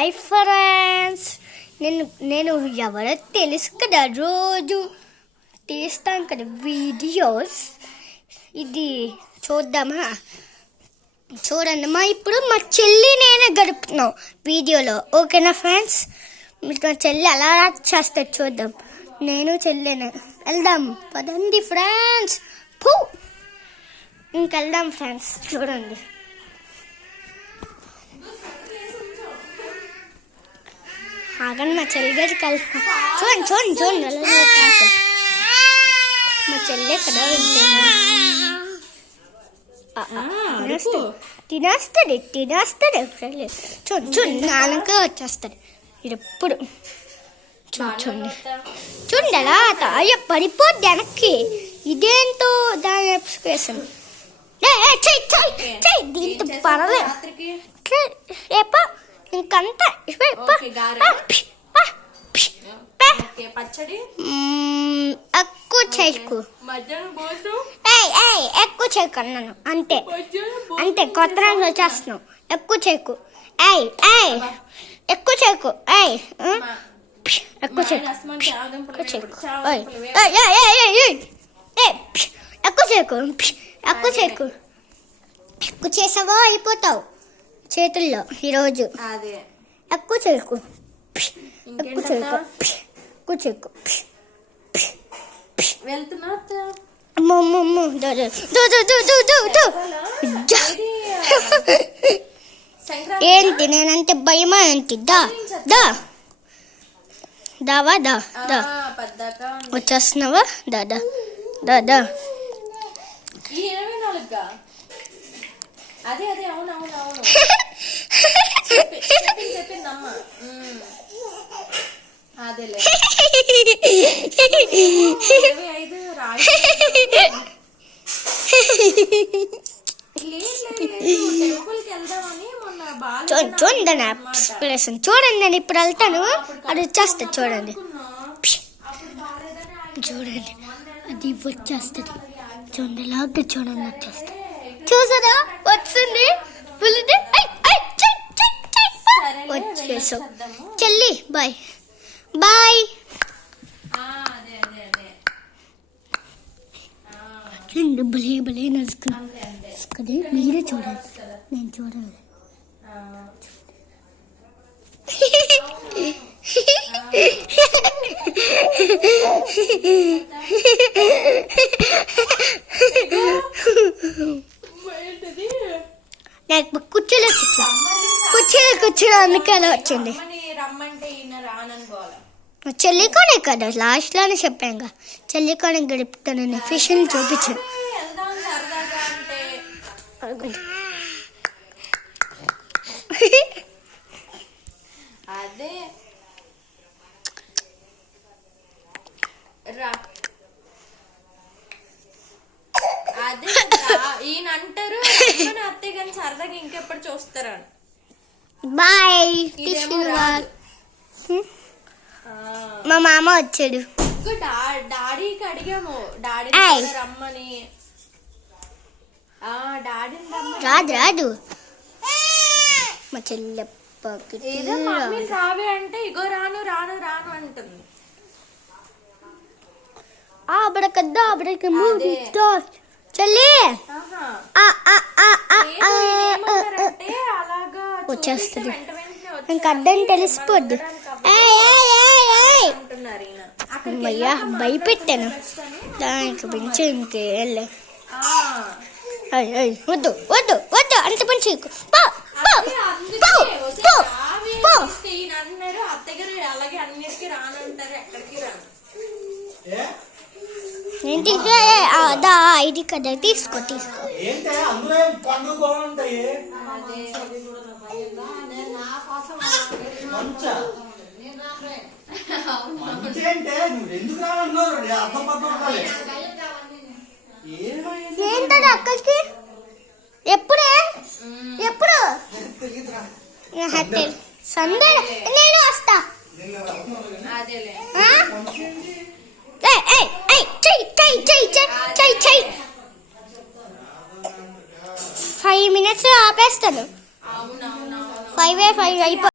Hi friends, నేను ఎవరో తెలుసు కదా, రోజు తీస్తాను కదా వీడియోస్. ఇది చూద్దామా? చూడండి ఇప్పుడు మా చెల్లి నేనే గడుపుతున్నాం వీడియోలో. ఓకేనా ఫ్రెండ్స్? మా చెల్లి అలా చేస్తారు చూద్దాం. నేను చెల్లిని వెళ్దాం పదండి ఫ్రెండ్స్. ఇంకెళ్దాం ఫ్రెండ్స్. చూడండి ఆగండి, మా చెల్లి గారికి వెళ్తాం. చూడండి మా చెల్లి కదా తినేస్తాడు. చూడండి నాన్నగా వచ్చేస్తాడు ఎప్పుడు. చూడండి అలా అయ్యో పడిపోద్ది వెనక్కి. ఇదేంటో దాని ఎక్స్ప్రెషన్. దీంతో పర్లేదు ఇంకంతా ఎక్కువ చేయకు, ఎక్కువ చేయకు అన్నాను. అంతే కొత్త రోజు వచ్చేస్తున్నావు. ఎక్కువ చేయకు, ఎక్కువ చేయకు, ఎక్కువ చేయకు. ఎక్కువ చేసావో అయిపోతావు చేతుల్లో ఈరోజు. ఎక్కువ చేయకు. ఏంటి నేనంటే భయమా ఏంటి? దావా వచ్చేస్తున్నావా? దా అదే అవును చెప్పిందమ్మా. అదేలే 25 చూడండి నేను ఇప్పుడు వెళ్తాను. అది వచ్చేస్తా. చూడండి అది వచ్చేస్తుంది. చూడండి లాగా చూడండి వచ్చేస్తుంది. చూసారా వచ్చింది. వచ్చేసావు చెల్లి. బాయ్. భలే నడుచుకుని మీరే చూడండి, నేను చూడండి. నాకు కూర్చోలో అందుకే అలా వచ్చింది. చెల్లికోనే కదా లాస్ట్ లోనే చెప్పాను. చెల్లికోనే గడుపుతానని ఫిష్ని చూపించాను. అదే ఈయన అంటారు అత్తయ్య కానీ సరదాగా ఇంకెప్పుడు చూస్తారా? బాయ్. మా మామ వచ్చాడు. డాడీకి అడిగాము, డాడీ రమ్మని. రాదు మా చెల్లెప్పకి రావే అంటే ఇగో రాను అంటుంది. చెల్లి వచ్చేస్తుంది. ఇంకా అర్థం తెలిసిపోద్ది. అయ్యా భయపెట్టాను దానికి పెంచి ఇంకే వెళ్ళే. వద్దు అంత పని చేయకు. ఏంటి ఇది కదా, తీసుకో. ఏంటది అక్కడికి? ఎప్పుడు సండే నేను వస్తా. 5 minutes ఆపేస్తాను. 5 అయిపో.